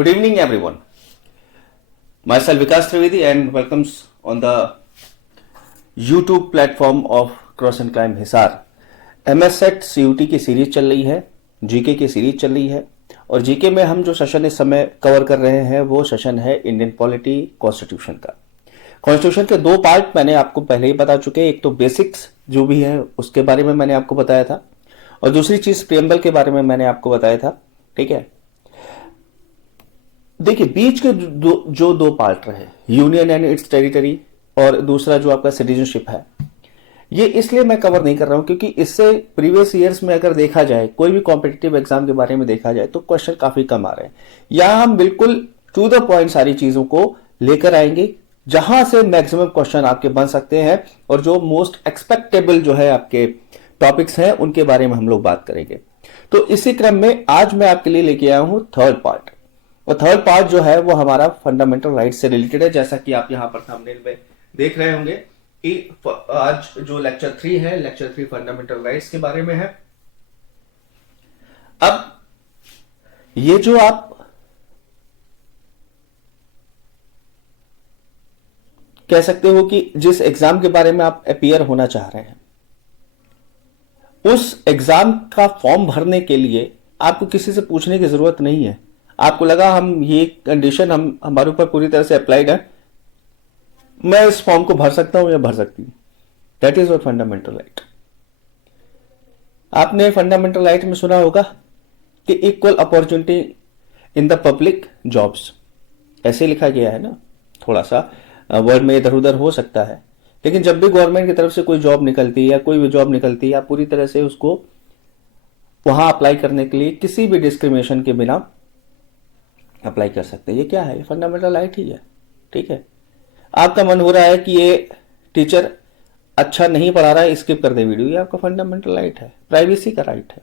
Good evening, everyone. Myself Vikas Trivedi and welcomes on the YouTube platform of Cross and Climb Hisar. MSET CUT की series चल रही है, GK की series चल रही है और जीके में हम जो सेशन इस समय कवर कर रहे हैं वो सेशन है इंडियन पॉलिटी कॉन्स्टिट्यूशन का। कॉन्स्टिट्यूशन के दो पार्ट मैंने आपको पहले ही बता चुके, एक तो बेसिक्स जो भी है उसके बारे में मैंने आपको बताया था और दूसरी चीज प्रियम्बल के बारे में मैंने आपको बताया था। ठीक है, देखिए बीच के जो दो पार्ट रहे, यूनियन एंड इट्स टेरिटरी और दूसरा जो आपका सिटीजनशिप है, ये इसलिए मैं कवर नहीं कर रहा हूं क्योंकि इससे प्रीवियस ईयर्स में अगर देखा जाए, कोई भी कॉम्पिटिटिव एग्जाम के बारे में देखा जाए तो क्वेश्चन काफी कम आ रहे हैं। यहां हम बिल्कुल टू द पॉइंट सारी चीजों को लेकर आएंगे जहां से मैक्सिमम क्वेश्चन आपके बन सकते हैं और जो मोस्ट एक्सपेक्टेबल जो है आपके टॉपिक्स हैं उनके बारे में हम लोग बात करेंगे। तो इसी क्रम में आज मैं आपके लिए लेके आया हूं थर्ड पार्ट, और थर्ड पार्ट जो है वो हमारा फंडामेंटल राइट से रिलेटेड है। जैसा कि आप यहां पर थंबनेल में देख रहे होंगे कि आज जो लेक्चर 3 है, लेक्चर 3 फंडामेंटल राइट्स के बारे में है। अब ये जो आप कह सकते हो कि जिस एग्जाम के बारे में आप अपीयर होना चाह रहे हैं, उस एग्जाम का फॉर्म भरने के लिए आपको किसी से पूछने की जरूरत नहीं है। आपको लगा हम ये कंडीशन हमारे ऊपर पूरी तरह से अप्लाइड है, मैं इस फॉर्म को भर सकता हूं या भर सकती हूं। That is your fundamental right. आपने फंडामेंटल राइट में सुना होगा कि equal opportunity in the public jobs, ऐसे लिखा गया है ना। थोड़ा सा वर्ड में इधर उधर हो सकता है, लेकिन जब भी गवर्नमेंट की तरफ से कोई जॉब निकलती है या कोई भी जॉब निकलती है, आप पूरी तरह से उसको वहां अप्लाई करने के लिए किसी भी डिस्क्रिमिनेशन के बिना अप्लाई कर सकते हैं। ये क्या है? ये फंडामेंटल राइट ही है। ठीक है, आपका मन हो रहा है कि ये टीचर अच्छा नहीं पढ़ा रहा है, स्किप कर दे वीडियो, ये आपका फंडामेंटल राइट है, प्राइवेसी का राइट है।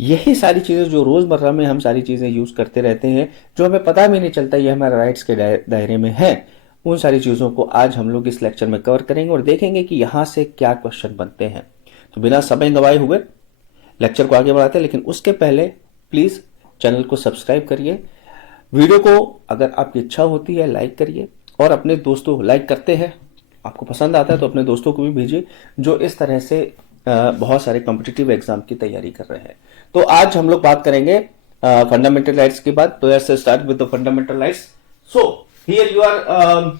यही सारी चीजें जो रोजमर्रा में हम सारी चीजें यूज करते रहते हैं, जो हमें पता भी नहीं चलता ये हमारे राइट्स के दायरे में है, उन सारी चीजों को आज हम लोग इस लेक्चर में कवर करेंगे और देखेंगे कि यहां से क्या क्वेश्चन बनते हैं। तो बिना समय गवाए हुए लेक्चर को आगे बढ़ाते हैं, लेकिन उसके पहले प्लीज चैनल को सब्सक्राइब करिए, वीडियो को अगर आपकी इच्छा होती है लाइक करिए और अपने दोस्तों लाइक करते हैं, आपको पसंद आता है तो अपने दोस्तों को भी भेजिए जो इस तरह से बहुत सारे कॉम्पिटिटिव एग्जाम की तैयारी कर रहे हैं। तो आज हम लोग बात करेंगे फंडामेंटल राइट्स के बाद। तो let's start with the fundamental rights. So here you are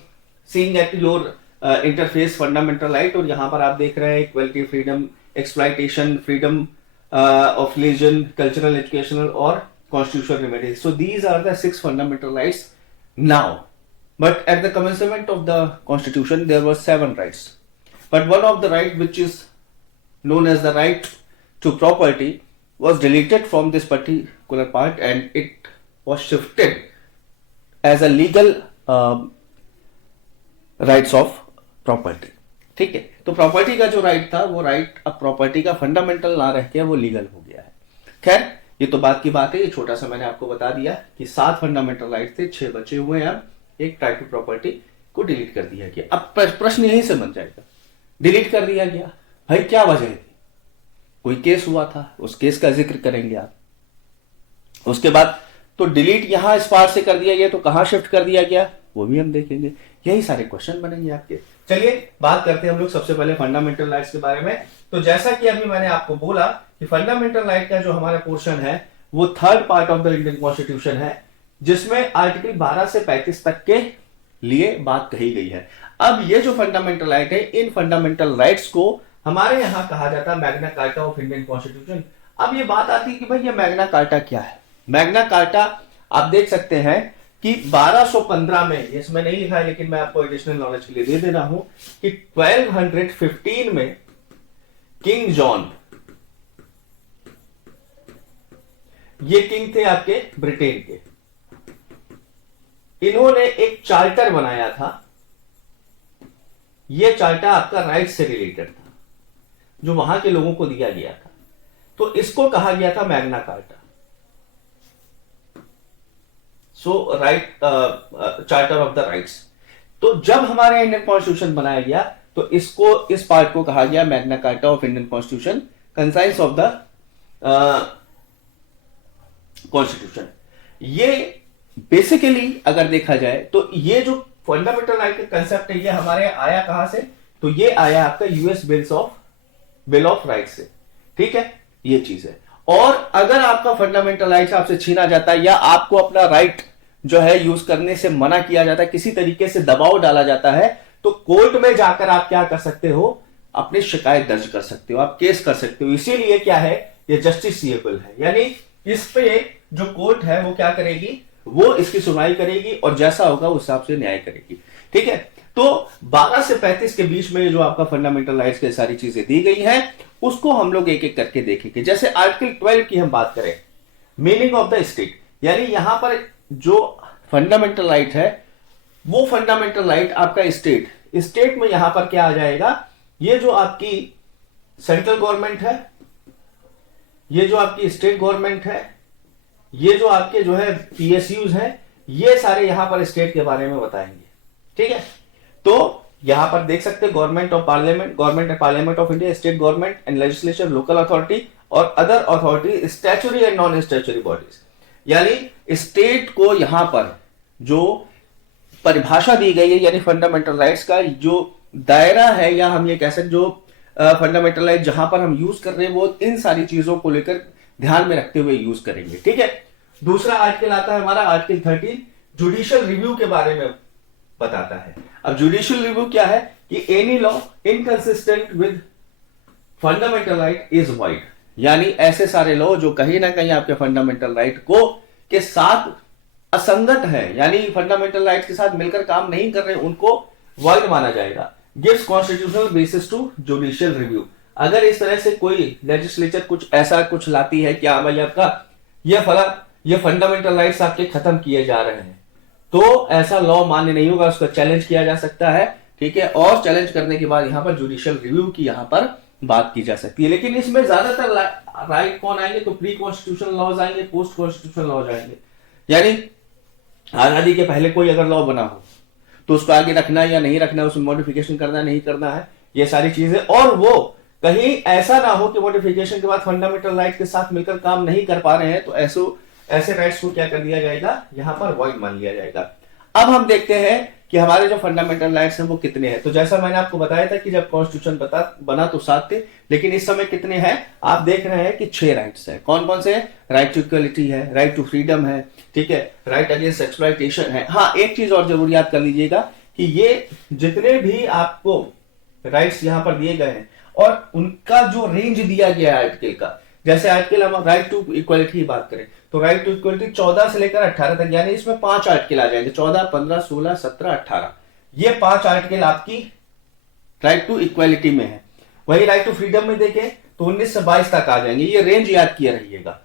seeing at your interface fundamental right, और यहां पर आप देख रहे हैं equality, freedom, exploitation, freedom of religion, cultural, educational और constitutional remedies. So these are the 6 fundamental rights now. But at the commencement of the constitution, there were 7 rights. But one of the right, which is known as the right to property, was deleted from this particular part and it was shifted as a legal rights of property. ठीक है, तो property का जो right था वो right अब property का fundamental ना रह के वो लीगल हो गया है। खैर ये तो बात की बात है, ये छोटा सा मैंने आपको बता दिया कि 7 फंडामेंटल राइट थे, 6 बचे हुए हैं। अब एक राइट टू प्रॉपर्टी को डिलीट कर दिया गया। अब प्रश्न यहीं से बन जाएगा, डिलीट कर दिया गया, भाई क्या वजह थी? कोई केस हुआ था, उस केस का जिक्र करेंगे आप। उसके बाद तो डिलीट यहां इस पार्ट से कर दिया गया, तो कहां शिफ्ट कर दिया गया वो भी हम देखेंगे। यही सारे क्वेश्चन बनेंगे आपके। चलिए बात करते हैं हम लोग सबसे पहले फंडामेंटल राइट्स के बारे में। तो जैसा कि अभी मैंने आपको बोला कि फंडामेंटल राइट का जो हमारा पोर्शन है वो third part of the Indian constitution है, जिसमें आर्टिकल 12 से 35 तक के लिए बात कही गई है। अब ये जो फंडामेंटल राइट है, इन फंडामेंटल राइट्स को हमारे यहां कहा जाता है Magna carta of Indian constitution. अब ये बात आती है कि भाई ये मैग्ना कार्टा क्या है। मैग्ना कार्टा आप देख सकते हैं कि 1215 में, इसमें नहीं लिखा है लेकिन मैं आपको एडिशनल नॉलेज के लिए दे दे रहा हूं कि 1215 में किंग जॉन, ये किंग थे आपके ब्रिटेन के, इन्होंने एक चार्टर बनाया था। यह चार्टर आपका राइट से रिलेटेड था जो वहां के लोगों को दिया गया था, तो इसको कहा गया था Magna carta. So right, charter of the rights. तो जब हमारे इंडियन कॉन्स्टिट्यूशन बनाया गया तो इसको, इस पार्ट को कहा गया Magna carta of Indian constitution, conscience of the constitution. ये बेसिकली अगर देखा जाए तो ये जो फंडामेंटल राइट का कंसेप्ट है, ये हमारे आया कहां से, तो ये आया आपका यूएस बिल ऑफ राइट से। ठीक है, ये चीज है। और अगर आपका फंडामेंटल राइट आपसे छीना जाता है या आपको अपना राइट जो है यूज करने से मना किया जाता है, किसी तरीके से दबाव डाला जाता है, तो कोर्ट में जाकर आप क्या कर सकते हो, अपनी शिकायत दर्ज कर सकते हो, आप केस कर सकते हो। इसीलिए क्या है, ये जस्टिसिएबल है, यानी इस पे जो कोर्ट है वो क्या करेगी, वो इसकी सुनवाई करेगी और जैसा होगा उस हिसाब से न्याय करेगी। ठीक है, तो 12 से 35 के बीच में जो आपका फंडामेंटल राइट्स की सारी चीजें दी गई हैं, उसको हम लोग एक एक करके देखेंगे। जैसे आर्टिकल 12 की हम बात करें, मीनिंग ऑफ द स्टेट, यानी यहां पर जो फंडामेंटल राइट है, वो फंडामेंटल राइट आपका स्टेट में यहां पर क्या आ जाएगा, ये जो आपकी सेंट्रल गवर्नमेंट है, ये जो आपकी स्टेट गवर्नमेंट है, ये जो आपके जो है पीएसयूज है, ये सारे यहां पर स्टेट के बारे में बताएंगे। ठीक है, तो यहां पर देख सकते हैं government and parliament of India, state government and legislature, local authority और other authority, statutory and non statutory bodies. यानी स्टेट को यहां पर जो परिभाषा दी गई है, यानी फंडामेंटल राइट्स का जो दायरा है, या हम ये कह सकते जो फंडामेंटल राइट जहां पर हम यूज कर रहे हैं, वो इन सारी चीजों को लेकर ध्यान में रखते हुए यूज करेंगे। ठीक है, दूसरा आर्टिकल आता है हमारा आर्टिकल 13, जुडिशियल रिव्यू के बारे में बताता है। अब जुडिशियल रिव्यू क्या है कि any law inconsistent with fundamental right is void, यानी ऐसे सारे लॉ जो कहीं ना कहीं आपके फंडामेंटल राइट को के साथ असंगत है, यानी फंडामेंटल राइट के साथ मिलकर काम नहीं कर रहे, उनको वॉइड माना जाएगा। Gives constitutional basis to judicial review. अगर इस तरह से कोई लेजिस्लेचर कुछ ऐसा कुछ लाती है कि हाँ भाई आपका ये फंडामेंटल राइट्स आपके खत्म किए जा रहे हैं, तो ऐसा लॉ मान्य नहीं होगा, उसका चैलेंज किया जा सकता है। ठीक है, और चैलेंज करने के बाद यहां पर जुडिशियल रिव्यू की यहां पर बात की जा सकती है। लेकिन इसमें ज्यादातर राइट कौन आएंगे, तो प्री कॉन्स्टिट्यूशनल लॉज आएंगे, पोस्ट कॉन्स्टिट्यूशनल लॉज आएंगे। यानी आजादी के पहले कोई अगर लॉ बना हो तो उसको आगे रखना है या नहीं रखना है, उसमें मॉडिफिकेशन करना है नहीं करना है, ये सारी चीजें। और वो कहीं ऐसा ना हो कि मॉडिफिकेशन के बाद फंडामेंटल राइट के साथ मिलकर काम नहीं कर पा रहे हैं, तो ऐसे राइट्स को क्या कर दिया जाएगा, यहां पर वॉइड मान लिया जाएगा। अब हम देखते हैं कि हमारे जो फंडामेंटल राइट्स हैं वो कितने हैं। तो जैसा मैंने आपको बताया था कि जब कॉन्स्टिट्यूशन बना तो 7 थे, लेकिन इस समय कितने हैं, आप देख रहे हैं कि 6 राइट्स हैं। कौन कौन से? राइट टू इक्वलिटी है, राइट टू फ्रीडम है, ठीक है, राइट अगेंस्ट एक्सप्लॉयटेशन है। हाँ, एक चीज और जरूर याद कर लीजिएगा कि ये जितने भी आपको राइट्स यहां पर दिए गए हैं और उनका जो रेंज दिया गया है आर्टिकल का, जैसे आर्टिकल हम राइट टू इक्वलिटी की बात करें तो राइट टू इक्वलिटी 14 से लेकर 18 तक, यानी इसमें 5 आर्टिकल आ जाएंगे, 14, 15, 16, 17, 18। ये 5 आर्टिकल आपकी राइट टू इक्वलिटी में है। वही राइट टू फ्रीडम में देखें तो 19 से 22 तक आ जाएंगे, ये रेंज याद किया रहिएगा।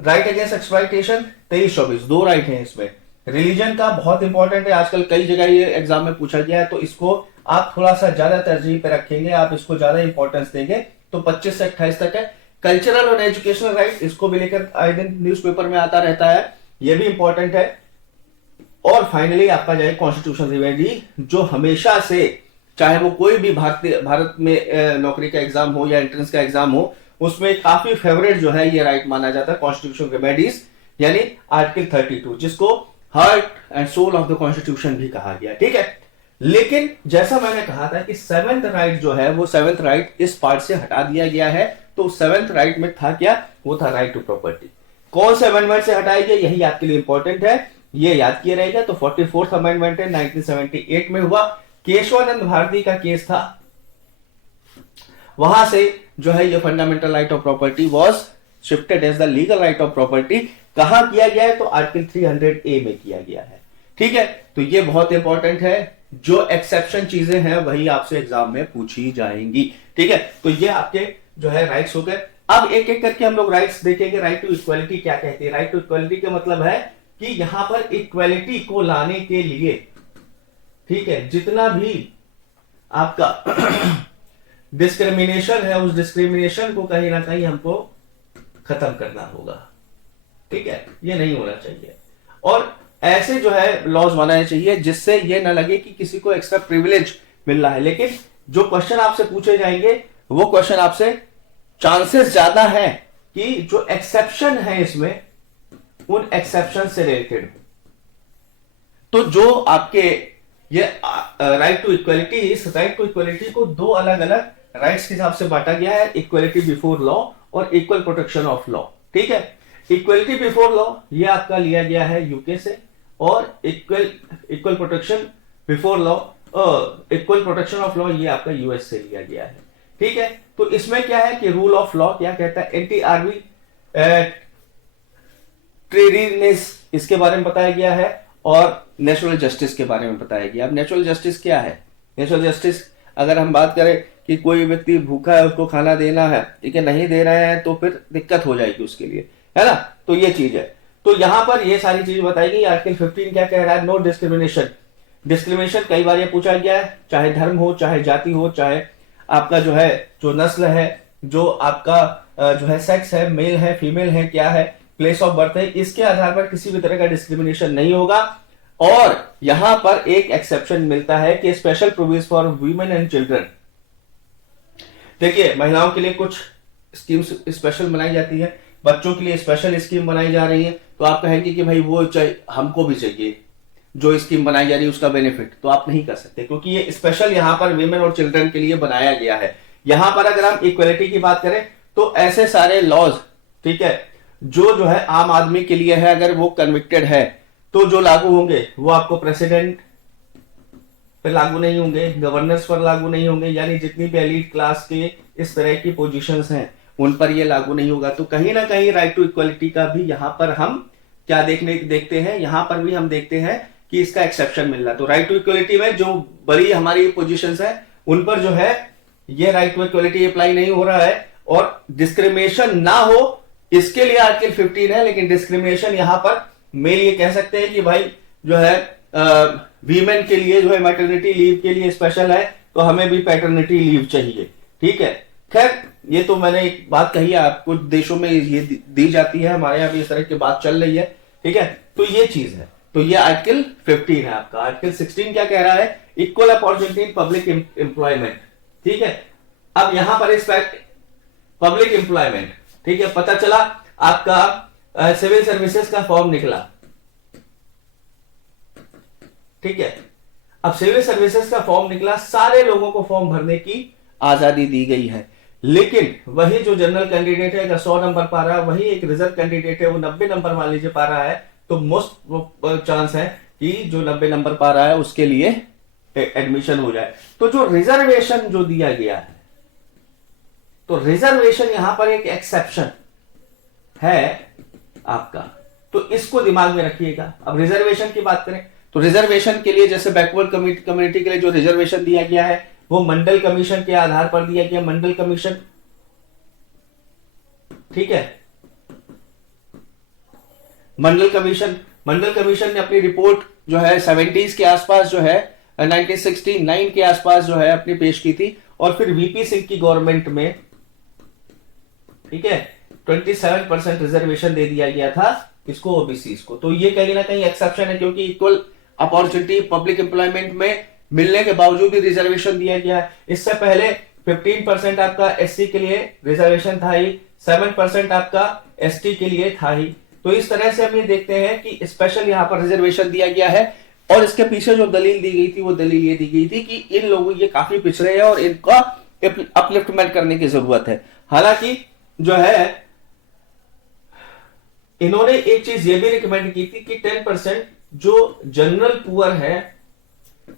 राइट अगेंस्ट एक्सप्लॉयटेशन 23-24, 2 राइट हैं इसमें। रिलीजन का बहुत इंपॉर्टेंट है, आजकल कई जगह ये एग्जाम में पूछा गया है, तो इसको आप थोड़ा सा ज्यादा तरजीह पे रखेंगे, आप इसको ज्यादा इंपॉर्टेंस देंगे, तो 25 से 28 तक है। कल्चरल और एजुकेशनल राइट, इसको भी लेकर आए दिन न्यूज़पेपर में आता रहता है, ये भी इंपॉर्टेंट है। और फाइनली आपका जाए कॉन्स्टिट्यूशनल रिमेडी, जो हमेशा से चाहे वो कोई भी भारत में नौकरी का एग्जाम हो या एंट्रेंस का एग्जाम हो, उसमें काफी फेवरेट जो है ये राइट माना जाता है, कॉन्स्टिट्यूशनल रिमेडीज, यानी आर्टिकल 32, जिसको heart and soul of the constitution भी कहा गया। ठीक है, लेकिन जैसा मैंने कहा था कि 7th राइट जो है वो 7th राइट इस पार्ट से हटा दिया गया है। तो 7th राइट में था क्या, वो था राइट टू प्रॉपर्टी। कौन से अमेंडमेंट से हटाया गया, यही आपके लिए इंपॉर्टेंट है, ये याद किया रहेगा। तो 44th अमेंडमेंट है, 1978 में हुआ, केशवानंद भारती का केस था, वहां से जो है ये fundamental right of property was shifted as the legal right of property. कहां किया गया है, तो आर्टिकल 300A में किया गया है। ठीक है, तो ये बहुत इंपॉर्टेंट है, जो एक्सेप्शन चीजें हैं वही आपसे एग्जाम में पूछी जाएंगी। ठीक है, तो ये आपके जो है राइट्स हो गए। अब एक एक करके हम लोग राइट्स देखेंगे। राइट टू इक्वालिटी क्या कहती है? राइट टू इक्वालिटी का मतलब है कि यहां पर इक्वालिटी को लाने के लिए, ठीक है, जितना भी आपका डिस्क्रिमिनेशन है, उस डिस्क्रिमिनेशन को कहीं ना कहीं हमको खत्म करना होगा। ठीक है, ये नहीं होना चाहिए। और ऐसे जो है लॉज बनाने चाहिए जिससे ये ना लगे कि किसी को एक्स्ट्रा प्रिविलेज मिल रहा है। लेकिन जो क्वेश्चन आपसे पूछे जाएंगे वो क्वेश्चन आपसे चांसेस ज्यादा है कि जो एक्सेप्शन है इसमें, उन एक्सेप्शन से रिलेटेड, तो जो आपके ये राइट टू इक्वलिटी, इस राइट टू इक्वलिटी को दो अलग अलग राइट्स के हिसाब से बांटा गया है, इक्वलिटी बिफोर लॉ और इक्वल प्रोटेक्शन ऑफ लॉ। ठीक है, इक्वलिटी बिफोर लॉ ये आपका लिया गया है यूके से, और equal protection before law, equal protection of law ये आपका यूएस से लिया गया है। ठीक है, तो इसमें क्या है कि रूल ऑफ लॉ क्या कहता है, एंटी आर्बी ट्रेडीनेस इसके बारे में बताया गया है, और नेचुरल जस्टिस के बारे में बताया गया। अब नेचुरल जस्टिस क्या है? नेचुरल जस्टिस अगर हम बात करें कि कोई व्यक्ति भूखा है, उसको खाना देना है, ठीक है, नहीं दे रहे हैं तो फिर दिक्कत हो जाएगी उसके लिए, है ना। तो ये चीज है, तो यहां पर ये सारी चीज बताई गई। आर्टिकल 15 क्या कह रहा है? No discrimination. डिस्क्रिमिनेशन कई बार ये पूछा गया है, चाहे धर्म हो, चाहे जाति हो, चाहे आपका जो है जो नस्ल है, जो आपका जो है सेक्स है, मेल है, फीमेल है, क्या है, प्लेस ऑफ बर्थ है, इसके आधार पर किसी भी तरह का डिस्क्रिमिनेशन नहीं होगा। और यहां पर एक एक्सेप्शन मिलता है कि special provision for women and children. देखिए, महिलाओं के लिए कुछ स्कीम्स स्पेशल बनाई जाती है, बच्चों के लिए स्पेशल स्कीम बनाई जा रही है। तो आप कहेंगे कि भाई वो चाहिए, हमको भी चाहिए जो स्कीम बनाई जा रही है उसका बेनिफिट, तो आप नहीं कर सकते, क्योंकि ये स्पेशल यहां पर वीमेन और चिल्ड्रन के लिए बनाया गया है। यहां पर अगर हम इक्वलिटी की बात करें तो ऐसे सारे लॉज, ठीक है, जो है आम आदमी के लिए है, अगर वो कन्विक्टेड है तो जो लागू होंगे वो आपको प्रेसिडेंट पर लागू नहीं होंगे, गवर्नर्स पर लागू नहीं होंगे, यानी जितनी भी एलीट क्लास के इस तरह की पोजीशंस हैं उन पर ये लागू नहीं होगा। तो कहीं ना कहीं राइट टू इक्वलिटी का भी यहां पर हम क्या देखते हैं, यहां पर भी हम देखते हैं कि इसका एक्सेप्शन मिल रहा है। तो राइट टू इक्वलिटी में जो बड़ी हमारी पोजीशंस है उन पर जो है ये राइट टू इक्वलिटी अप्लाई नहीं हो रहा है, और डिस्क्रिमिनेशन ना हो इसके लिए आर्टिकल 15 है। लेकिन डिस्क्रिमिनेशन यहां पर मेल ये कह सकते हैं कि भाई जो है वीमेन के लिए जो है मैटरनिटी लीव के लिए स्पेशल है, तो हमें भी पैटर्निटी लीव चाहिए। ठीक है, खैर ये तो मैंने एक बात कही है, कुछ देशों में ये दी जाती है, हमारे यहाँ भी इस तरह की बात चल रही है। ठीक है, तो ये चीज है। तो ये आर्टिकल 15 है आपका। आर्टिकल 16 क्या कह रहा है? Equal opportunity in public employment. ठीक है, अब यहां पर इस पब्लिक एम्प्लॉयमेंट, ठीक है, पता चला आपका सिविल सर्विसेज का फॉर्म निकला। ठीक है, अब सिविल सर्विसेज का फॉर्म निकला, सारे लोगों को फॉर्म भरने की आजादी दी गई है। लेकिन वही जो जनरल कैंडिडेट है अगर 100 नंबर पा रहा है, वही एक रिजर्व कैंडिडेट है वो 90 नंबर मान लीजिए पा रहा है, तो मोस्ट चांस है कि जो 90 नंबर पा रहा है उसके लिए एडमिशन हो जाए। तो जो रिजर्वेशन जो दिया गया है, तो रिजर्वेशन यहां पर एक एक्सेप्शन है आपका, तो इसको दिमाग में रखिएगा। अब रिजर्वेशन की बात करें तो रिजर्वेशन के लिए जैसे बैकवर्ड कम्युनिटी के लिए जो रिजर्वेशन दिया गया है वो मंडल कमीशन के आधार पर दिया गया, मंडल कमीशन। ठीक है, मंडल कमीशन ने अपनी रिपोर्ट जो है 70s के आसपास जो है 1969 के आसपास जो है अपनी पेश की थी, और फिर वीपी सिंह की गवर्नमेंट में, ठीक है, 27% रिजर्वेशन दे दिया गया था इसको, ओबीसी को। तो ये कहीं ना कहीं एक्सेप्शन है, क्योंकि इक्वल अपॉर्चुनिटी पब्लिक एम्प्लॉयमेंट में मिलने के बावजूद भी रिजर्वेशन दिया गया है। इससे पहले 15% आपका एससी के लिए रिजर्वेशन था ही, 7% आपका एसटी के लिए था ही। तो इस तरह से हम ये देखते हैं कि स्पेशल यहां पर रिजर्वेशन दिया गया है, और इसके पीछे जो दलील दी गई थी वो दलील ये दी गई थी कि इन लोगों ये काफी पिछड़े हैं और इनका अपलिफ्टमेंट करने की जरूरत है। हालांकि जो है इन्होंने एक चीज ये भी रिकमेंड की थी कि 10% जो जनरल पुअर है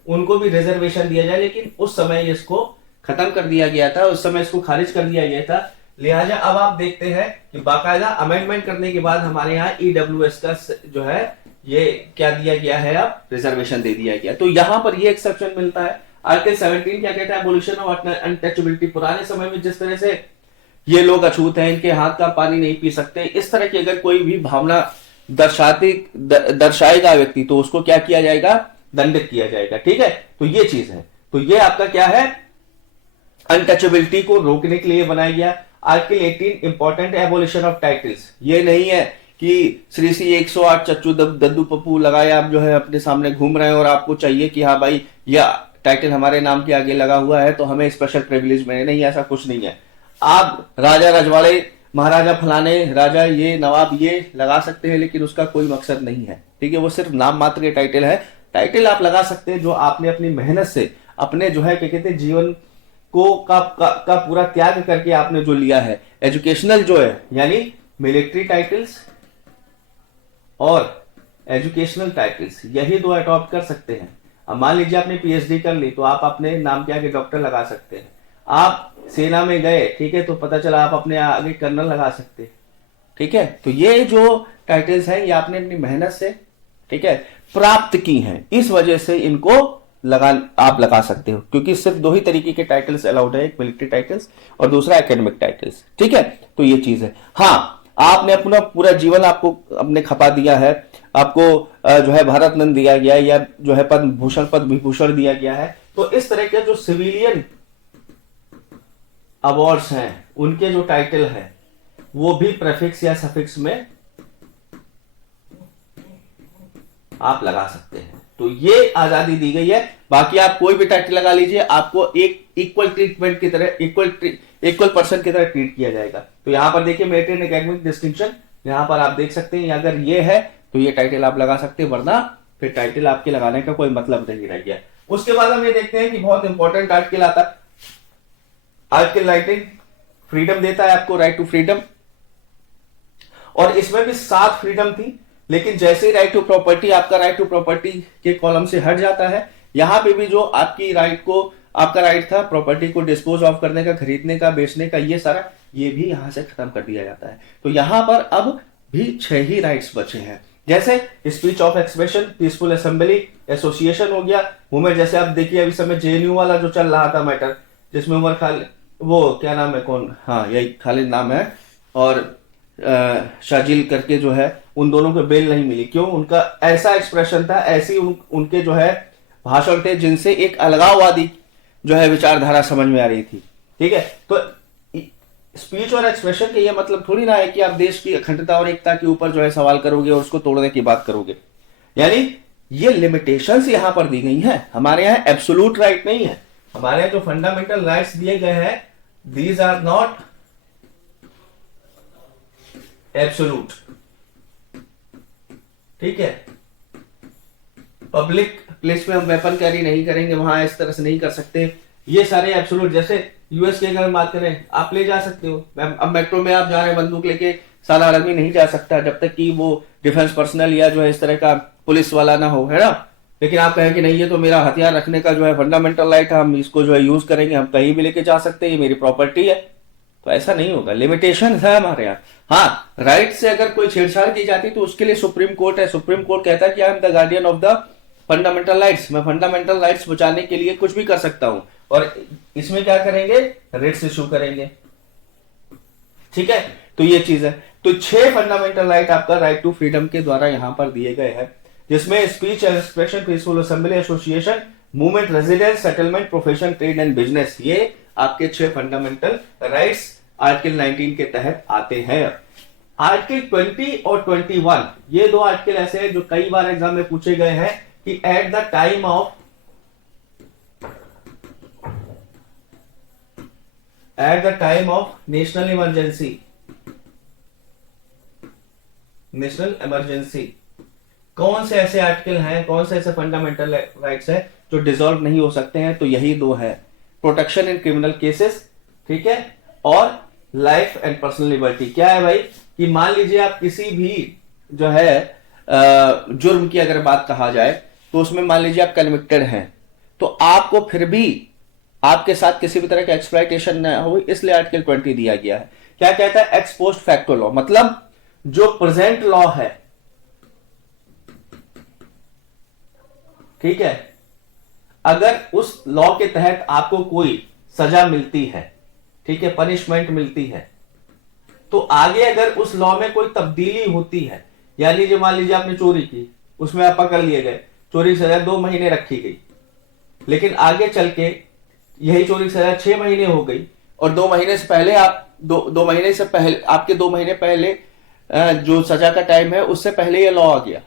उनको भी रिजर्वेशन दिया जाए, लेकिन उस समय इसको खत्म कर दिया गया था, उस समय इसको खारिज कर दिया गया था। लिहाजा अब आप देखते हैं कि बाकायदा अमेंडमेंट करने के बाद हमारे यहाँ ईडब्ल्यूएस का जो है ये क्या दिया गया है, अब रिजर्वेशन दे दिया गया। तो यहां पर ये एक्सेप्शन मिलता है। आर्टिकल 17 क्या कहता है? Abolition of untouchability. पुराने समय में जिस तरह से ये लोग अछूत हैं, इनके हाथ का पानी नहीं पी सकते, इस तरह की अगर कोई भी भावना दर्शाएगा व्यक्ति तो उसको क्या किया जाएगा? दंडित किया जाएगा। ठीक है, तो ये चीज है। तो ये आपका क्या है? अनटचेबिलिटी को रोकने के लिए बनाया गया। आर्टिकल 18 इंपॉर्टेंट है, एबोलिशन ऑफ टाइटल्स। ये नहीं है कि श्री सी 108 चच्चू दद्दू पप्पू लगाए आप जो है अपने सामने घूम रहे हैं और आपको चाहिए कि हाँ भाई यह टाइटल हमारे नाम के आगे लगा हुआ है तो हमें स्पेशल प्रिविलेज मिले। नहीं, ऐसा कुछ नहीं है। आप राजा रजवाड़े, महाराजा फलाने, राजा ये, नवाब ये लगा सकते हैं, लेकिन उसका कोई मकसद नहीं है। ठीक है, वो सिर्फ नाम मात्र के टाइटल है। टाइटल आप लगा सकते हैं जो आपने अपनी मेहनत से, अपने जो है क्या कहते हैं जीवन को का पूरा त्याग करके आपने जो लिया है। एजुकेशनल जो है यानी मिलिट्री टाइटल्स और एजुकेशनल टाइटल्स, यही दो अडॉप्ट कर सकते हैं। अब मान लीजिए आपने पीएचडी कर ली तो आप अपने नाम के आगे डॉक्टर लगा सकते हैं। आप सेना में गए, ठीक है, तो पता चला आप अपने आगे कर्नल लगा सकते हैं, ठीक है। तो ये जो टाइटल्स हैं ये आपने अपनी मेहनत से, ठीक है, प्राप्त की हैं, इस वजह से इनको आप लगा सकते हो, क्योंकि सिर्फ दो ही तरीके के टाइटल्स अलाउड है, एक मिलिट्री टाइटल्स और दूसरा एकेडमिक टाइटल्स, ठीक है। तो ये चीज है। हाँ, आपने अपना पूरा जीवन आपको अपने खपा दिया है, आपको जो है भारत रत्न दिया गया है या जो है पद्म भूषण पद्म विभूषण दिया गया है, तो इस तरह के जो सिविलियन अवार्ड्स हैं उनके जो टाइटल है वो भी प्रेफिक्स या सफिक्स में आप लगा सकते हैं। तो ये आजादी दी गई है। बाकी आप कोई भी टाइटल लगा लीजिए, आपको एक इक्वल ट्रीटमेंट की तरह, इक्वल पर्सन की तरह ट्रीट किया जाएगा। तो यहां पर देखिए मेरिट एंड एकेडमिक डिस्टिंक्शन, यहां पर आप देख सकते हैं, अगर ये है तो ये टाइटल आप लगा सकते हैं, वरना फिर टाइटल आपके लगाने का कोई मतलब नहीं रह गया। उसके बाद हम ये देखते हैं कि बहुत इंपॉर्टेंट आर्टिकल आता है, आर्टिकल 19 फ्रीडम देता है आपको, राइट टू फ्रीडम। और इसमें भी 7 फ्रीडम थी, लेकिन जैसे ही राइट टू प्रॉपर्टी, आपका राइट टू प्रॉपर्टी के कॉलम से हट जाता है, यहां पे भी जो आपकी राइट को, आपका राइट था प्रॉपर्टी को डिस्पोज ऑफ करने का, खरीदने का, बेचने का, ये सारा ये भी यहां से खत्म कर दिया जाता है। तो यहां पर अब भी 6 ही राइट्स बचे हैं, जैसे speech of expression, peaceful assembly, association हो गया, मूवमेंट। जैसे आप देखिए अभी समय जेएनयू वाला जो चल रहा था मैटर, जिसमें उमर खालिद, वो क्या नाम है, कौन, हाँ यही खालिद नाम है, और शाजिल करके जो है, उन दोनों को बेल नहीं मिली। क्यों? उनका ऐसा एक्सप्रेशन था, ऐसी उनके जो है भाषण थे जिनसे एक अलगाववादी जो है विचारधारा समझ में आ रही थी, ठीक है। तो स्पीच और एक्सप्रेशन के ये मतलब थोड़ी ना है कि आप देश की अखंडता और एकता के ऊपर जो है सवाल करोगे और उसको तोड़ने की बात करोगे। यानी ये लिमिटेशंस यहां पर दी गई हैं। हमारे यहां एब्सोल्यूट राइट नहीं है, हमारे यहां जो फंडामेंटल राइट्स दिए गए हैं, दीज आर नॉट एब्सोल्यूट, ठीक है। पब्लिक प्लेस में हम वेपन कैरी नहीं करेंगे, वहां इस तरह से नहीं कर सकते, ये सारे एब्सोल्यूट। जैसे यूएस की अगर बात करें, आप ले जा सकते हो, अब मेट्रो में आप जा रहे हैं, बंदूक लेके सारा आदमी नहीं जा सकता जब तक कि वो डिफेंस पर्सनल या जो है इस तरह का पुलिस वाला ना हो, है ना। लेकिन आप कहें कि नहीं, ये तो मेरा हथियार रखने का जो है फंडामेंटल राइट है, हम इसको जो है यूज करेंगे, हम कहीं भी लेके जा सकते हैं, ये मेरी प्रॉपर्टी है, तो ऐसा नहीं होगा। लिमिटेशन है हमारे यहाँ। हाँ, राइट से अगर कोई छेड़छाड़ की जाती तो उसके लिए सुप्रीम कोर्ट है। सुप्रीम कोर्ट कहता है कि I am the guardian of the fundamental rights, मैं फंडामेंटल राइट्स बचाने के लिए कुछ भी कर सकता हूं। और इसमें क्या करेंगे, रिट्स इशू करेंगे, ठीक है। तो ये चीज है। तो 6 फंडामेंटल राइट आपका राइट टू फ्रीडम के द्वारा यहां पर दिए गए हैं, जिसमें speech, expression, peaceful assembly, association, movement, residence, settlement, profession, trade and business, ये आपके 6 फंडामेंटल राइट्स आर्टिकल 19 के तहत आते हैं। आर्टिकल 20 और 21 ये 2 आर्टिकल ऐसे हैं जो कई बार एग्जाम में पूछे गए हैं कि at the time of national emergency कौन से ऐसे आर्टिकल हैं, कौन से ऐसे फंडामेंटल राइट्स हैं जो डिसॉल्व नहीं हो सकते हैं। तो यही 2 है, प्रोटेक्शन इन क्रिमिनल केसेस, ठीक है, और लाइफ एंड पर्सनल लिबर्टी। क्या है भाई कि मान लीजिए आप किसी भी जो है जुर्म की अगर बात कहा जाए तो उसमें मान लीजिए आप कन्विक्टेड हैं, तो आपको फिर भी आपके साथ किसी भी तरह का एक्सप्लॉयटेशन न हो, इसलिए आर्टिकल 20 दिया गया है। क्या कहता है, एक्स पोस्ट फैक्टो लॉ, मतलब जो प्रेजेंट लॉ है, ठीक है, अगर उस लॉ के तहत आपको कोई सजा मिलती है, ठीक है, पनिशमेंट मिलती है, तो आगे अगर उस लॉ में कोई तब्दीली होती है, यानी जो मान लीजिए आपने चोरी की, उसमें आप पकड़ लिए गए, चोरी की सजा 2 महीने रखी गई, लेकिन आगे चल के यही चोरी की सजा 6 महीने हो गई, और 2 महीने से पहले आप दो महीने से पहले आपके 2 महीने पहले जो सजा का टाइम है उससे पहले ये लॉ आ गया,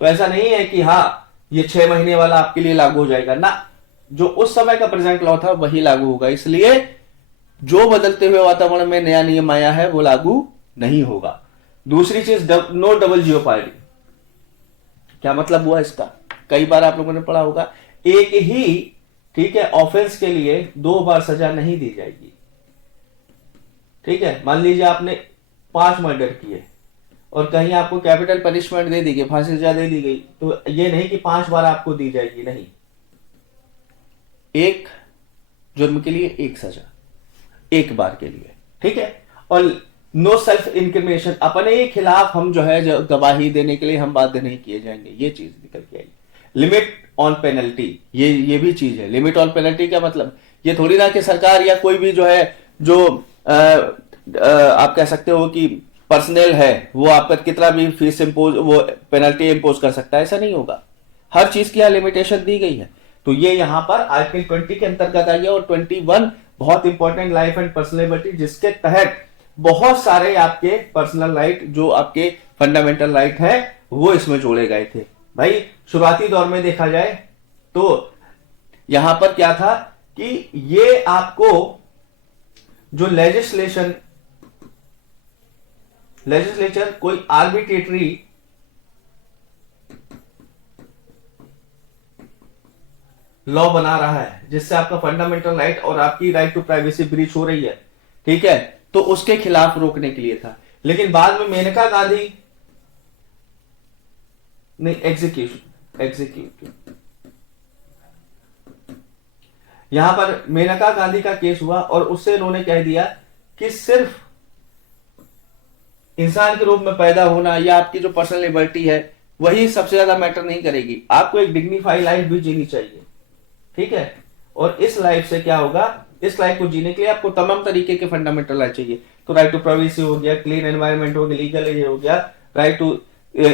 तो ऐसा नहीं है कि हाँ ये 6 महीने वाला आपके लिए लागू हो जाएगा ना, जो उस समय का प्रेजेंट लॉ था वही लागू होगा। इसलिए जो बदलते हुए वातावरण में नया नियम आया है वो लागू नहीं होगा। दूसरी चीज, नो डबल जियोपार्डी। क्या मतलब हुआ इसका? कई बार आप लोगों ने पढ़ा होगा, एक ही, ठीक है, ऑफेंस के लिए 2 बार सजा नहीं दी जाएगी। ठीक है, मान लीजिए आपने 5 मर्डर किए और कहीं आपको कैपिटल पनिशमेंट दे दी गई, फांसी सजा दे दी गई, तो ये नहीं कि 5 बार आपको दी जाएगी, नहीं, एक जुर्म के लिए एक सजा, एक बार के लिए। ठीक है, और नो सेल्फ इंक्रिमिनेशन, अपने ही खिलाफ हम जो है गवाही देने के लिए हम बाध्य नहीं किए जाएंगे, ये चीज निकल के आई। लिमिट ऑन पेनल्टी, ये भी चीज है। लिमिट ऑन पेनल्टी का मतलब ये थोड़ी ना कि सरकार या कोई भी जो है जो आप कह सकते हो कि पर्सनल है वो आप पर कितना भी फीस इंपोज, वो पेनल्टी इंपोज कर सकता है, ऐसा नहीं होगा। हर चीज की लिमिटेशन दी गई है। तो ये यहां पर आर्टिकल 20 के अंतर्गत आ गया। और 21 बहुत important, life and personal liberty, जिसके तहत बहुत सारे आपके पर्सनल राइट जो आपके फंडामेंटल राइट है वो इसमें जोड़े गए थे। भाई शुरुआती दौर में देखा जाए तो यहां पर क्या था कि ये आपको जो लेजिस्लेचर कोई आर्बिट्रेटरी लॉ बना रहा है जिससे आपका फंडामेंटल राइट और आपकी राइट टू प्राइवेसी ब्रीच हो रही है, ठीक है, तो उसके खिलाफ रोकने के लिए था। लेकिन बाद में मेनका गांधी नहीं, एग्जीक्यूटिव यहां पर मेनका गांधी का केस हुआ और उससे इन्होंने कह दिया कि सिर्फ इंसान के रूप में पैदा होना या आपकी जो पर्सनल लिबर्टी है वही सबसे ज्यादा मैटर नहीं करेगी, आपको एक डिग्निफाइड लाइफ भी जीनी चाहिए। ठीक है, और इस लाइफ से क्या होगा, इस लाइफ को जीने के लिए आपको तमाम तरीके के फंडामेंटल राइट चाहिए। तो राइट टू प्राइवेसी हो गया, क्लीन एनवायरनमेंट हो गया, लीगल एज हो गया, राइट टू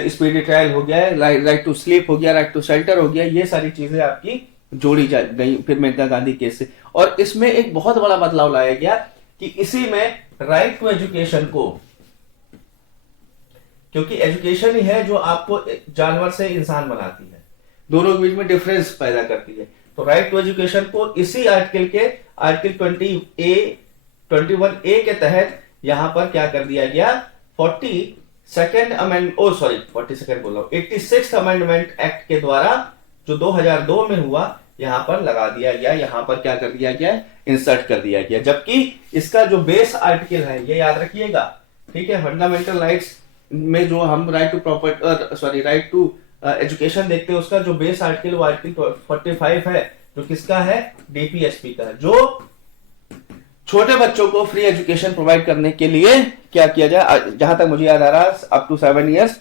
स्पीडी ट्रायल हो गया, राइट टू स्लीप हो गया, राइट टू शेल्टर हो गया, ये सारी चीजें आपकी जोड़ी जा गई फिर मेनका गांधी केस से। और इसमें एक बहुत बड़ा बदलाव लाया गया कि इसी में राइट टू एजुकेशन को, क्योंकि एजुकेशन ही है जो आपको जानवर से इंसान बनाती है, दोनों के बीच में डिफरेंस पैदा करती है। तो राइट टू एजुकेशन को इसी आर्टिकल के आर्टिकल 21A के तहत यहां पर क्या कर दिया गया, 42nd amend 86th amendment act के द्वारा जो 2002 में हुआ यहां पर लगा दिया गया, यहां पर क्या कर दिया गया, इंसर्ट कर दिया गया। जबकि इसका जो बेस आर्टिकल है, ये याद रखिएगा, ठीक है, फंडामेंटल राइट्स में जो हम राइट टू एजुकेशन देखते हैं, उसका जो बेस आर्टिकल वो आर्टिकल 45 है, जो किसका है, डीपीएसपी का, जो छोटे बच्चों को फ्री एजुकेशन प्रोवाइड करने के लिए क्या किया जाए, जहां तक मुझे याद आ रहा है अप टू 7 इयर्स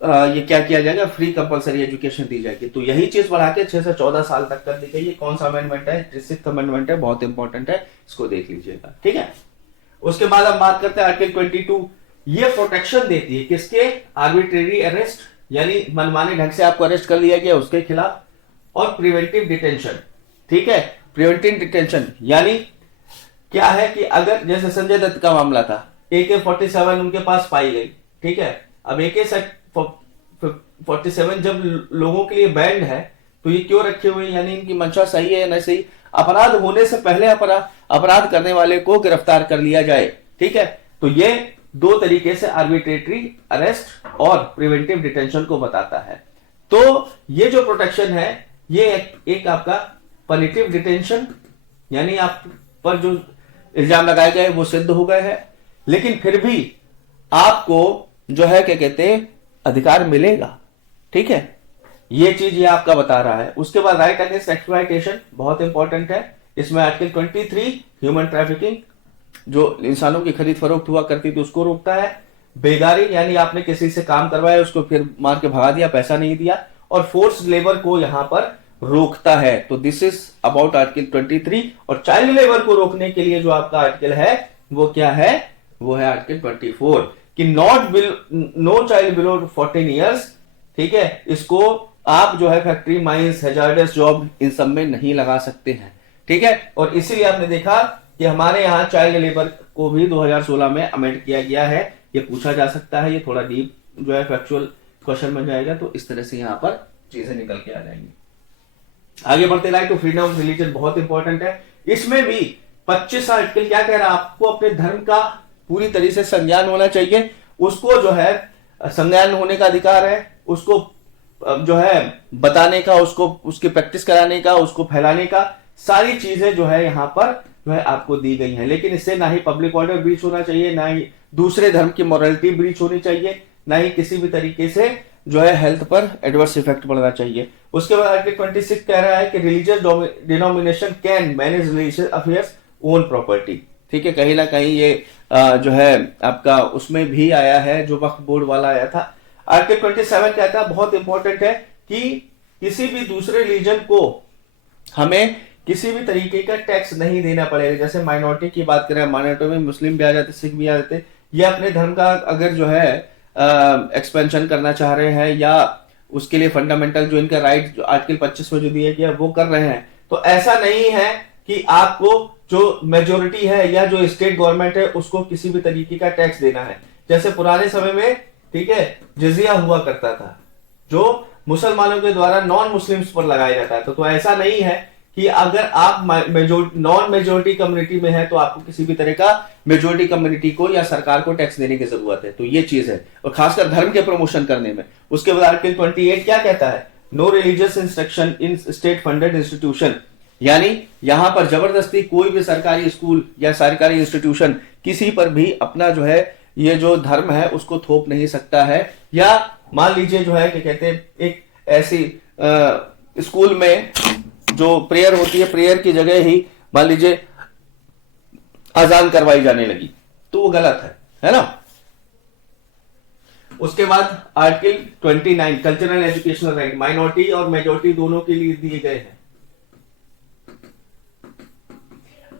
ये क्या किया जाएगा, फ्री कंपलसरी एजुकेशन दी जाएगी। तो यही चीज बढ़ा के 6 से 14 साल तक कर दी गई। ये कौन सा अमेंडमेंट है, 6th अमेंडमेंट है, बहुत इंपॉर्टेंट है, इसको देख लीजिएगा। ठीक है, उसके बाद हम बात करते हैं आर्टिकल 22। ये प्रोटेक्शन देती है किसके, आर्बिट्रेरी अरेस्ट, यानी मनमाने ढंग से आपको अरेस्ट कर लिया गया उसके खिलाफ, और प्रिवेंटिव डिटेंशन। ठीक है, प्रिवेंटिव डिटेंशन यानी क्या है कि अगर जैसे संजय दत्त का मामला था, AK-47 उनके पास पाई गई, ठीक है, अब AK-47 जब लोगों के लिए बैंड है तो ये क्यों रखे हुए, यानी इनकी मंशा सही है या नहीं सही, अपराध होने से पहले अपराध करने वाले को गिरफ्तार कर लिया जाए। ठीक है, तो ये दो तरीके से आर्बिट्रेटरी अरेस्ट और प्रिवेंटिव डिटेंशन को बताता है। तो ये जो प्रोटेक्शन है ये एक आपका पनिटिव डिटेंशन, यानी आप पर जो इल्जाम लगाए गए वो सिद्ध हो गए हैं, लेकिन फिर भी आपको जो है क्या कहते हैं, अधिकार मिलेगा। ठीक है, ये चीज ये आपका बता रहा है। उसके बाद राइट अगेंस्ट एक्सप्लॉयटेशन बहुत इंपॉर्टेंट है। इसमें आर्टिकल 23 ह्यूमन ट्रैफिकिंग, जो इंसानों की खरीद फरोख्त हुआ करती थी उसको रोकता है। बेगारी यानी आपने किसी से काम करवाया उसको फिर मार के भगा दिया, पैसा नहीं दिया, और फोर्स लेबर को यहां पर रोकता है। तो दिस इज अबाउट आर्टिकल 23। और चाइल्ड लेबर को रोकने के लिए जो आपका आर्टिकल है वो क्या है, वो है आर्टिकल 24 कि नो चाइल्ड बिलो 14 ईयर्स। ठीक है, इसको आप जो है factory, mines, hazards job in सब में नहीं लगा सकते हैं। ठीक है, और इसीलिए आपने देखा कि हमारे यहाँ चाइल्ड लेबर को भी 2016 में अमेंड किया गया है। ये पूछा जा सकता है, ये थोड़ा डीप जो है फैक्चुअल क्वेश्चन बन जाएगा, तो इस तरह से यहाँ पर चीजें निकल के आ जाएंगी। आगे बढ़ते, right to freedom of religion बहुत इंपॉर्टेंट है। इसमें भी 25 आर्टिकल क्या कह रहा है, आपको अपने धर्म का पूरी तरह से संज्ञान होना चाहिए, उसको जो है संज्ञान होने का अधिकार है, उसको जो है बताने का, उसको उसकी प्रैक्टिस कराने का, उसको फैलाने का, सारी चीजें जो है यहाँ पर जो है आपको दी गई हैं। लेकिन इससे ना ही पब्लिक ऑर्डर ब्रीच होना चाहिए, ना ही दूसरे धर्म की मोरालिटी ब्रीच होनी चाहिए, ना ही किसी भी तरीके से जो है हेल्थ पर एडवर्स इफेक्ट पड़ना चाहिए। उसके बाद आर्टिकल 26 कह रहा है कि religious denomination can manage religious affairs own property. ठीक है, कहीं ना कहीं ये जो है आपका उसमें भी आया है, जो वक्फ बोर्ड वाला आया था। आर्टिकल 27 कहता है, बहुत इंपॉर्टेंट है, कि किसी भी दूसरे रिलीजन को हमें किसी भी तरीके का टैक्स नहीं देना पड़ेगा। जैसे माइनॉरिटी की बात करें, माइनॉरिटी में मुस्लिम भी आ जाते, सिख भी आ जाते, या अपने धर्म का अगर जो है एक्सपेंशन करना चाह रहे हैं, या उसके लिए फंडामेंटल जो इनका राइट जो आर्टिकल 25 में जो दिया गया वो कर रहे हैं, तो ऐसा नहीं है कि आपको जो मेजोरिटी है या जो स्टेट गवर्नमेंट है उसको किसी भी तरीके का टैक्स देना है। जैसे पुराने समय में, ठीक है, जजिया हुआ करता था जो मुसलमानों के द्वारा नॉन मुस्लिम्स पर लगाया जाता है। तो ऐसा नहीं है कि अगर आप नॉन मेजोरिटी कम्युनिटी में है तो आपको किसी भी तरह का मेजोरिटी कम्युनिटी को या सरकार को टैक्स देने की जरूरत है। तो ये चीज है, और खासकर धर्म के प्रमोशन करने में। उसके बाद आर्टिकल 28 क्या कहता है, no religious instruction in state funded institution, यानी यहां पर जबरदस्ती कोई भी सरकारी स्कूल या सरकारी इंस्टीट्यूशन किसी पर भी अपना जो है ये जो धर्म है उसको थोप नहीं सकता है। या मान लीजिए जो है क्या कहते हैं, एक ऐसी स्कूल में जो प्रेयर होती है, प्रेयर की जगह ही मान लीजिए अजान करवाई जाने लगी, तो वो गलत है ना। उसके बाद article 29 cultural educational right, minority और मेजोरिटी दोनों के लिए दिए गए हैं।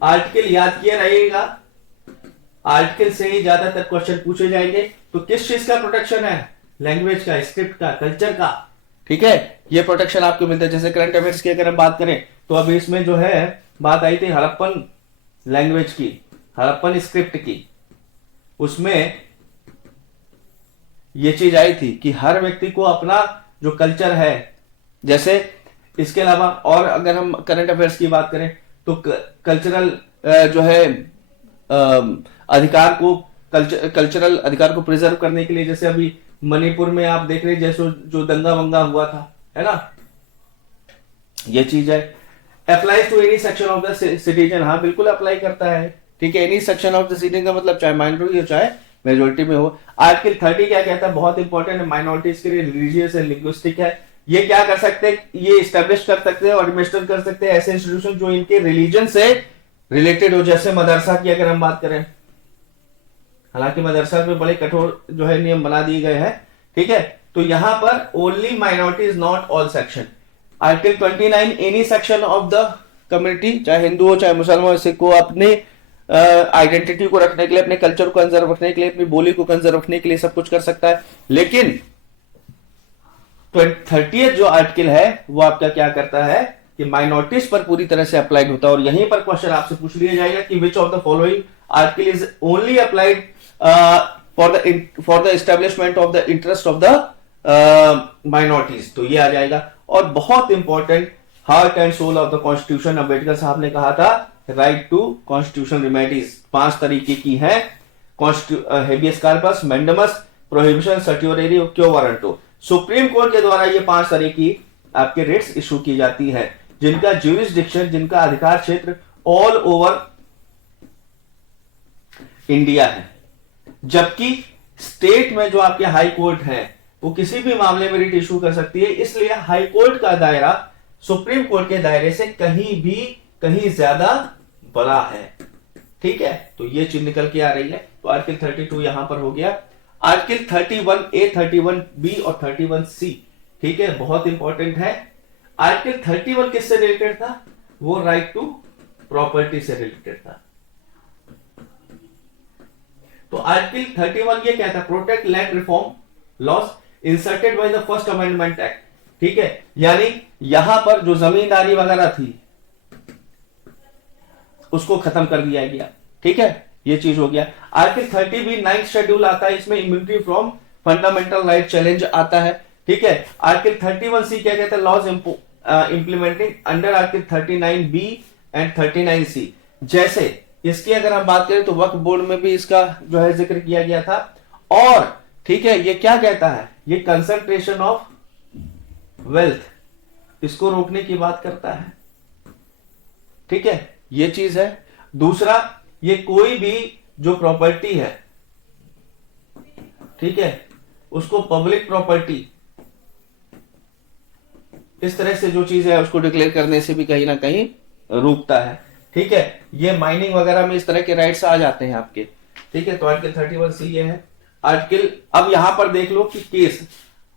आर्टिकल याद किया रहेगा, आर्टिकल से ही ज्यादातर क्वेश्चन पूछे जाएंगे। तो किस चीज का प्रोटेक्शन है, लैंग्वेज का, स्क्रिप्ट का, कल्चर का, ठीक है, ये प्रोटेक्शन आपको मिलता है। जैसे करंट अफेयर्स की अगर हम बात करें तो अभी इसमें जो है बात आई थी हड़प्पन लैंग्वेज की, हड़प्पन स्क्रिप्ट की, उसमें ये चीज आई थी कि हर व्यक्ति को अपना जो कल्चर है, जैसे इसके अलावा और अगर हम करंट अफेयर्स की बात करें तो कल्चरल जो है अधिकार को, कल्चरल अधिकार को प्रिजर्व करने के लिए, जैसे अभी मणिपुर में आप देख रहे हैं जैसे जो दंगा वंगा हुआ था, है ना, ये चीज है। Applies to any section of the citizen, हाँ बिल्कुल अप्लाई करता है, ठीक है। Any section of the citizen का मतलब चाहे माइनॉरिटी हो चाहे मेजोरिटी में हो। आर्टिकल 30 क्या कहता है, बहुत इंपॉर्टेंट है, माइनॉरिटीज के लिए रिलीजियस एंड लिंग्विस्टिक है। ये क्या कर सकते हैं, ये स्टैब्लिश कर सकते हैं और एडमिनिस्टर कर सकते हैं ऐसे इंस्टीट्यूशन जो इनके रिलीजन से रिलेटेड हो। जैसे मदरसा की अगर हम बात करें, हालांकि मदरसा में बड़े कठोर जो है नियम बना दिए गए हैं, ठीक है। तो यहां पर only minorities, not all section. Article 29 any section of the community, चाहे हिंदू हो चाहे मुसलमान, सिख को, अपने आइडेंटिटी को रखने के लिए, अपने कल्चर को कंजर्व रखने के लिए, अपनी बोली को कंजर्व रखने के लिए सब कुछ कर सकता है। लेकिन 30th जो आर्टिकल है वो आपका क्या करता है कि माइनॉरिटीज पर पूरी तरह से अप्लाइड होता है। और यहीं पर क्वेश्चन आपसे पूछ लिया जाएगा कि which of the following article is only applied for the establishment of the interest of the minorities, तो ये आ जाएगा। और बहुत important, heart and soul of the constitution, Ambedkar साहब ने कहा था राइट टू कॉन्स्टिट्यूशन रेमेडीज 5 तरीके की है, habeas corpus, mandamus, prohibition, certiorari, quo warranto. Supreme court के द्वारा ये 5 तरह की आपके रिट्स इशू की जाती है, जिनका ज्यूरिसडिक्शन, जिनका अधिकार क्षेत्र ऑल ओवर इंडिया है। जबकि स्टेट में जो आपके हाई कोर्ट है वो किसी भी मामले में रिट इशू कर सकती है, इसलिए हाई कोर्ट का दायरा सुप्रीम कोर्ट के दायरे से कहीं ज्यादा बड़ा है, ठीक है। तो ये चीज निकल के आ रही है। तो आर्टिकल 32 यहां पर हो गया। आर्टिकल 31A, 31B और 31C, ठीक है, बहुत इंपॉर्टेंट है। आर्टिकल 31 किससे रिलेटेड था, वो राइट टू प्रॉपर्टी से रिलेटेड था। तो आर्टिकल 31 ये कहता है, protect land reform loss inserted by the first amendment act, ठीक है। यानी यहां पर जो जमींदारी वगैरह थी उसको खत्म कर दिया गया, ठीक है, ये चीज हो गया। आर्टिकल 30B 9th शेड्यूल आता है, इसमें immunity from fundamental right challenge आता है, ठीक है। आर्टिकल 31C क्या कहता है, laws implementing under article 39B and 39C। जैसे इसकी अगर हम बात करें तो वक्फ बोर्ड में भी इसका जो है जिक्र किया गया था। और ठीक है, ये क्या कहता है, ये कंसंट्रेशन ऑफ वेल्थ, इसको रोकने की बात करता है। ठीक है, ये चीज है। दूसरा, ये कोई भी जो प्रॉपर्टी है, ठीक है, उसको पब्लिक प्रॉपर्टी इस तरह से जो चीज है उसको डिक्लेयर करने से भी कहीं ना कहीं रोकता है। ठीक है, ये माइनिंग वगैरह में इस तरह के राइट्स आ जाते हैं आपके। ठीक है, तो आर्टिकल 31C ये है आर्टिकल। अब यहां पर देख लो कि केस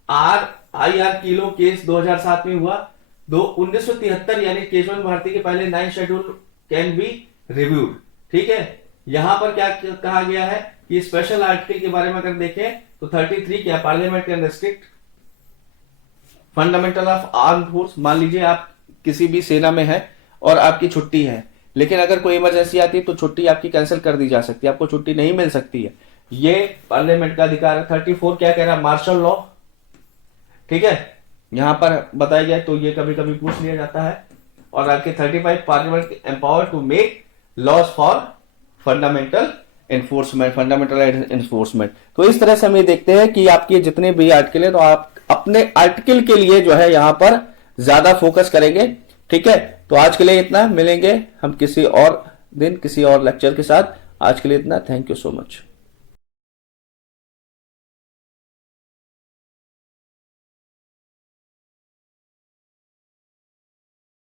RIR किलो केस 2007 में हुआ। 1973 यानी केशवन भारती के पहले 9 शेड्यूल कैन बी रिव्यूड। ठीक है, यहां पर क्या कहा गया है कि स्पेशल आर्टिकल के बारे में अगर देखें तो 33 क्या, parliament can restrict fundamental of arm force. मान लीजिए आप किसी भी सेना में है और आपकी छुट्टी है, लेकिन अगर कोई इमरजेंसी आती है तो छुट्टी आपकी कैंसिल कर दी जा सकती है, आपको छुट्टी नहीं मिल सकती है, ये पार्लियामेंट का अधिकार है। 34 क्या कह रहा है, मार्शल लॉ। ठीक है, यहां पर बताया गया, तो ये कभी कभी पूछ लिया जाता है। और आपके 35 parliament empower to make laws for fundamental enforcement, fundamental enforcement. तो इस तरह से हम ये देखते हैं कि आपके जितने भी आर्टिकल है तो आप अपने आर्टिकल के लिए जो है यहां पर ज्यादा फोकस करेंगे। ठीक है, तो आज के लिए इतना, मिलेंगे हम किसी और दिन किसी और लेक्चर के साथ। आज के लिए इतना, थैंक यू सो मच।